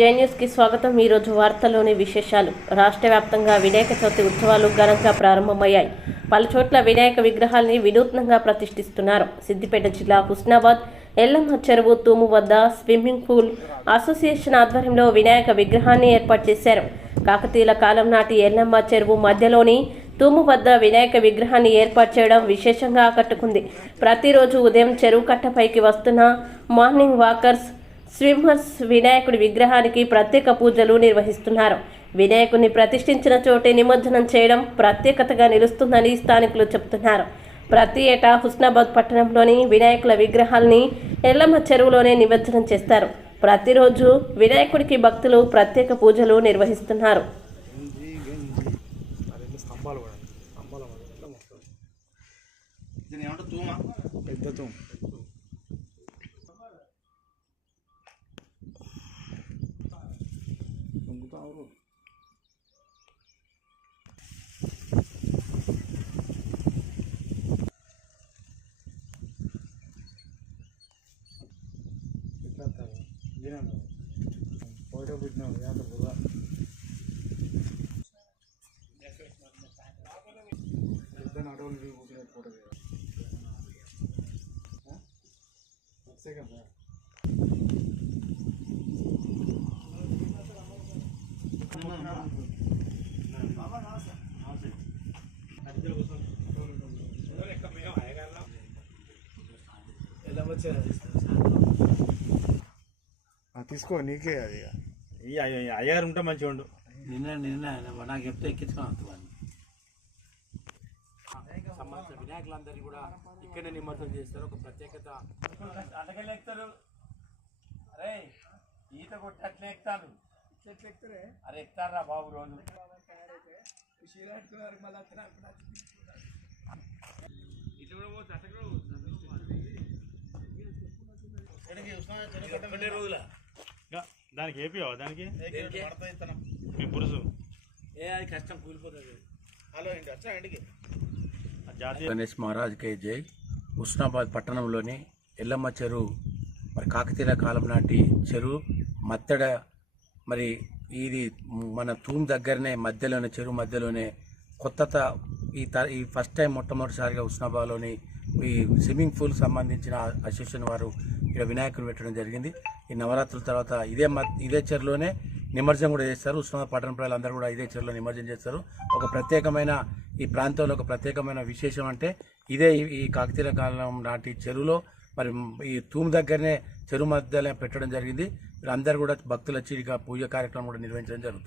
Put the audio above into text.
జేన్యూస్కి స్వాగతం. ఈరోజు వార్తల్లోని విశేషాలు. రాష్ట్ర వ్యాప్తంగా వినాయక చవితి ఉత్సవాలు ఘనంగా ప్రారంభమయ్యాయి. పలు చోట్ల వినాయక విగ్రహాల్ని వినూత్నంగా ప్రతిష్ఠిస్తున్నారు. సిద్దిపేట జిల్లా హుస్నాబాద్ ఎల్లమ్మ చెరువు తూము వద్ద స్విమ్మింగ్ పూల్ అసోసియేషన్ ఆధ్వర్యంలో వినాయక విగ్రహాన్ని ఏర్పాటు చేశారు. కాకతీయుల కాలం నాటి ఎల్లమ్మ చెరువు మధ్యలోని తూము వద్ద వినాయక విగ్రహాన్ని ఏర్పాటు చేయడం విశేషంగా ఆకట్టుకుంది. ప్రతిరోజు ఉదయం చెరువు కట్టపైకి వస్తున్న మార్నింగ్ వాకర్స్ స్విమ్మర్స్ వినాయకుడి విగ్రహానికి ప్రత్యేక పూజలు నిర్వహిస్తున్నారు. వినాయకుడిని ప్రతిష్ఠించిన చోటే నిమజ్జనం చేయడం ప్రత్యేకతగా నిలుస్తుందని స్థానికులు చెబుతున్నారు. ప్రతి ఏటా హుస్నాబాద్ పట్టణంలోని వినాయకుల విగ్రహాల్ని ఎల్లమ్మ చెరువులోనే నిమజ్జనం చేస్తారు. ప్రతిరోజు వినాయకుడికి భక్తులు ప్రత్యేక పూజలు నిర్వహిస్తున్నారు. స్తంభాలు కూడా స్తంభాల మధ్యలో మొత్తం దీని ఏమంటే తూమా పెద్ద తూము దొంగతారు ఫోటో పెట్టినావు యాద బుర్ర పెద్ద అడవులు ఫోటో తీసుకో నీకే అది అయ్యారు ఉంటే మంచిగా ఉండు. నిన్న నిన్న నాకు చెప్తే ఎక్కించుకున్నాను సంబంధించిన వినాయకులందరినీ కూడా ఇక్కడే నిమజ్జనం చేస్తారు. ఒక ప్రత్యేకత. ఎక్కుతారు అరే ఈత కొట్టి అట్లా ఎక్కుతాను అరే ఎక్కుతారా బాబు రోజు. దానికి ఏపీవా దానికి? దేనికి? మీ పురుషు. ఏ అది కష్టం కూలిపోతుంది. హలో ఇంటి వచ్చా ఇంటికి? ఆ జాతీయ గణేష్ మహారాజ్కి జై. హుస్నాబాద్ పట్టణంలోని ఎల్లమ్మ చెరువు మరి కాకతీయ కాలం నాటి చెరువు మత్తడ మరి ఇది మన తూమ్ దగ్గరనే మధ్యలోనే చెరువు మధ్యలోనే కొత్త ఈ త ఈ ఫస్ట్ టైం మొట్టమొదటిసారిగా ఉస్నాబాలోని ఈ స్విమ్మింగ్ పూల్ సంబంధించిన అసోసియేషన్ వారు ఇక్కడ వినాయకుడు పెట్టడం జరిగింది. ఈ నవరాత్రుల తర్వాత ఇదే మ ఇదే చెరువులోనే నిమజ్జనం కూడా చేస్తారు. ఉస్మానాబాద్ పట్టణ ప్రజలందరూ కూడా ఇదే చెరువులో నిమజ్జనం చేస్తారు. ఒక ప్రత్యేకమైన ఈ ప్రాంతంలో ఒక ప్రత్యేకమైన విశేషం అంటే ఇదే ఈ- ఈ కాకతీయ కాలం నాటి చెరువులో మరి ఈ తూము దగ్గరనే చెరువు మధ్యలో పెట్టడం జరిగింది. అందరూ కూడా భక్తులు వచ్చి ఇక పూజ కార్యక్రమం కూడా నిర్వహించడం జరుగుతుంది.